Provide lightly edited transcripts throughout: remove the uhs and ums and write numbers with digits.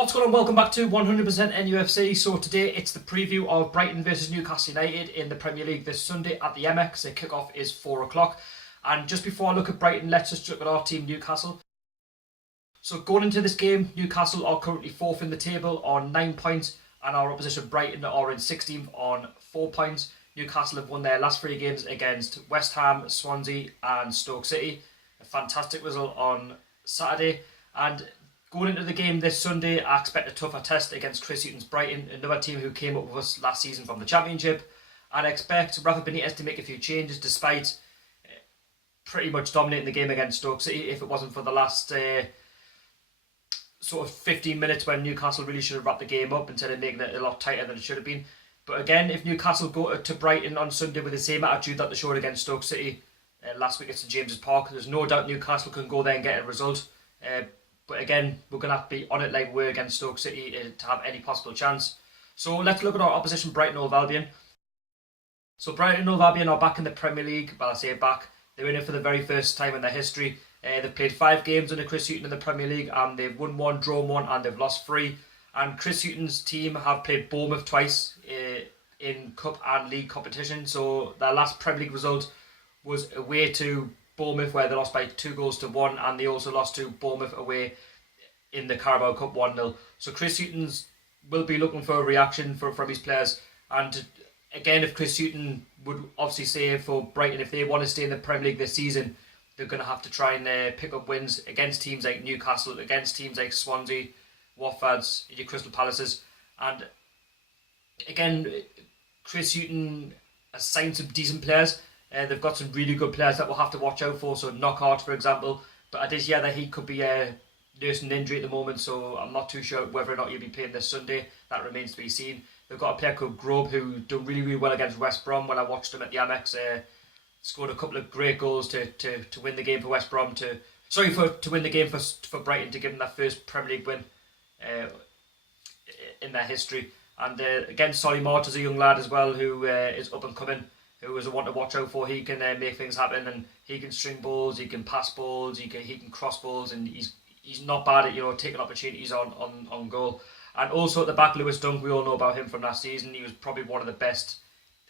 What's going on? Welcome back to 100% NUFC. So today it's the preview of Brighton versus Newcastle United in the Premier League this Sunday at the Amex. The kickoff is 4 o'clock. And just before I look at Brighton, let's just look at our team, Newcastle. So going into this game, Newcastle are currently 4th in the table on 9 points, and our opposition Brighton are in 16th on 4 points. Newcastle have won their last 3 games against West Ham, Swansea and Stoke City. A fantastic result on Saturday. And going into the game this Sunday, I expect a tougher test against Chris Hughton's Brighton, another team who came up with us last season from the Championship. And I expect Rafa Benitez to make a few changes despite pretty much dominating the game against Stoke City. If it wasn't for the last sort of 15 minutes when Newcastle really should have wrapped the game up instead of making it a lot tighter than it should have been. But again, if Newcastle go to Brighton on Sunday with the same attitude that they showed against Stoke City last week at St James's Park, there's no doubt Newcastle can go there and get a result. But again, we're going to have to be on it like we were against Stoke City to have any possible chance. So let's look at our opposition, Brighton and Hove Albion. So Brighton and Hove Albion are back in the Premier League. Well, I say back. They're in it for the very first time in their history. They've played 5 games under Chris Hughton in the Premier League, and they've won 1, drawn 1, and they've lost 3. And Chris Hughton's team have played Bournemouth twice in Cup and League competition. So their last Premier League result was away to Bournemouth, where they lost by 2-1, and they also lost to Bournemouth away in the Carabao Cup 1-0. So Chris Hughton's will be looking for a reaction from his players. And again, if Chris Hughton would obviously say for Brighton, if they want to stay in the Premier League this season, they're going to have to try and pick up wins against teams like Newcastle, against teams like Swansea, Watford's, your Crystal Palaces. And again, Chris Hughton has signed some decent players. They've got some really good players that we'll have to watch out for. So Knockout, for example. But I did hear that he could be nursing an injury at the moment, so I'm not too sure whether or not he'll be playing this Sunday. That remains to be seen. They've got a player called Grobe who done really, really well against West Brom when I watched him at the Amex. Scored a couple of great goals to win the game for West Brom. To win the game for Brighton, to give them their first Premier League win in their history. And against Solly Mart is a young lad as well who is up and coming, who is a one to watch out for. He can make things happen, and he can string balls, he can pass balls, he can cross balls, and he's not bad at taking opportunities on goal. And also at the back, Lewis Dunk, we all know about him from last season. He was probably one of the best,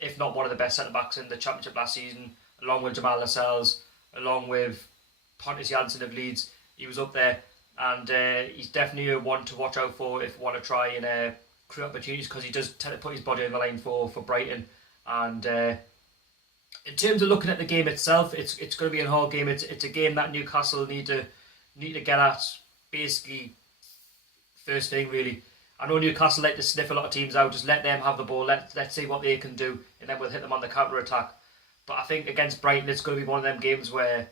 if not one of the best centre backs in the Championship last season, along with Jamal Lascelles, along with Pontus Jansson of Leeds. He was up there, and he's definitely a one to watch out for if you want to try and create opportunities, because he does tend to put his body on the line for Brighton. And in terms of looking at the game itself, it's going to be a hard game. It's a game that Newcastle need to get at basically first thing, really. I know Newcastle like to sniff a lot of teams out. Just let them have the ball. Let's see what they can do, and then we'll hit them on the counter attack. But I think against Brighton, it's going to be one of them games where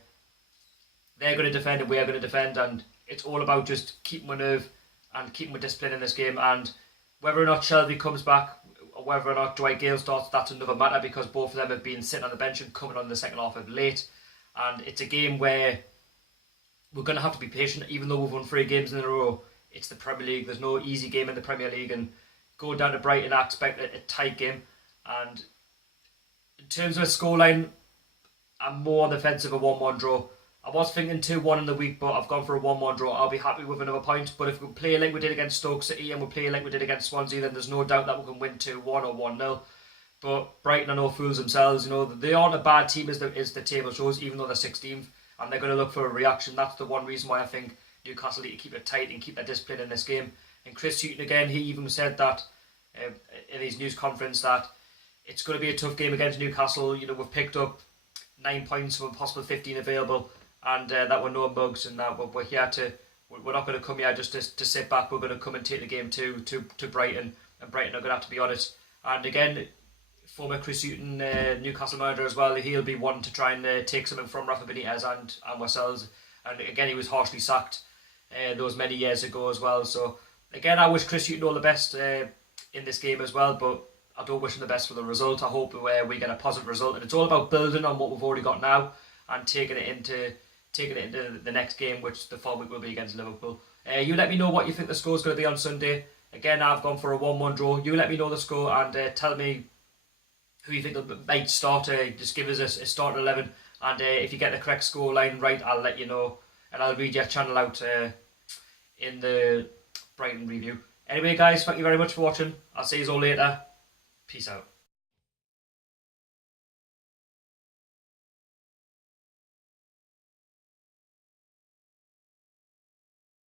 they're going to defend and we're going to defend, and it's all about just keeping with nerve and keeping with discipline in this game. And whether or not Shelby comes back, or whether or not Dwight Gale starts, that's another matter, because both of them have been sitting on the bench and coming on in the second half of late. And it's a game where we're going to have to be patient, even though we've won 3 games in a row. It's the Premier League. There's no easy game in the Premier League, and going down to Brighton, I expect a tight game. And in terms of a scoreline, I'm more on the fence of a 1-1 draw. I was thinking 2-1 in the week, but I've gone for a 1-1 draw. I'll be happy with another point. But if we play like we did against Stoke City and we play like we did against Swansea, then there's no doubt that we can win 2-1 or 1-0. But Brighton are no fools themselves. They aren't a bad team as the table shows, even though they're 16th. And they're going to look for a reaction. That's the one reason why I think Newcastle need to keep it tight and keep their discipline in this game. And Chris Hughton, again, he even said that in his news conference that it's going to be a tough game against Newcastle. We've picked up 9 points from a possible 15 available, and that we're no mugs, and that we're here to. We're not going to come here just to sit back. We're going to come and take the game to Brighton, and Brighton are going to have to be on it. And again, former Chris Hughton, Newcastle manager as well, he'll be one to try and take something from Rafa Benitez and ourselves. And again, he was harshly sacked those many years ago as well. So again, I wish Chris Hughton all the best in this game as well, but I don't wish him the best for the result. I hope we get a positive result, and it's all about building on what we've already got now and taking it into the next game, which the following week will be against Liverpool. You let me know what you think the score is going to be on Sunday. Again, I've gone for a 1-1 draw. You let me know the score and tell me who you think might start. Just give us a start 11, and if you get the correct score line right, I'll let you know, and I'll read your channel out in the Brighton review. Anyway, guys, thank you very much for watching. I'll see you all later. Peace out.